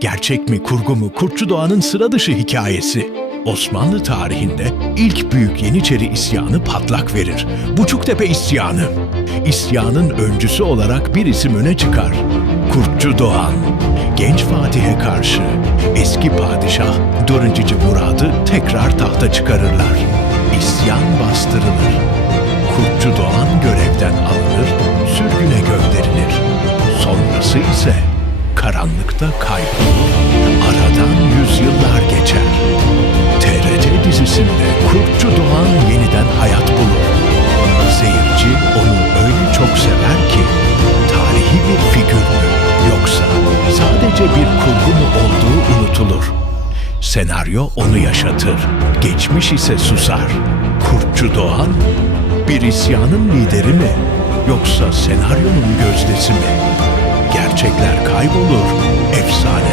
Gerçek mi, kurgu mu? Kurtçu Doğan'ın Sıra Dışı hikayesi. Osmanlı tarihinde ilk büyük Yeniçeri İsyanı patlak verir. Buçuktepe İsyanı. İsyanın öncüsü olarak bir isim öne çıkar. Kurtçu Doğan. Genç Fatih'e karşı eski padişah 4. Murad'ı tekrar tahta çıkarırlar. İsyan bastırılır. Kurtçu Doğan görevden alınır, sürgüne gönderilir. Sonrası ise karanlıkta kaybolur. Aradan yüzyıllar geçer. TRT dizisinde Kurtçu Doğan yeniden hayat bulur. Seyirci onu öyle çok sever ki tarihi bir figür mü yoksa sadece bir kurgu mu olduğu unutulur. Senaryo onu yaşatır, geçmiş ise susar. Kurtçu Doğan bir isyanın lideri mi yoksa senaryonun gözdesi mi? Gerçekler kaybolur, efsane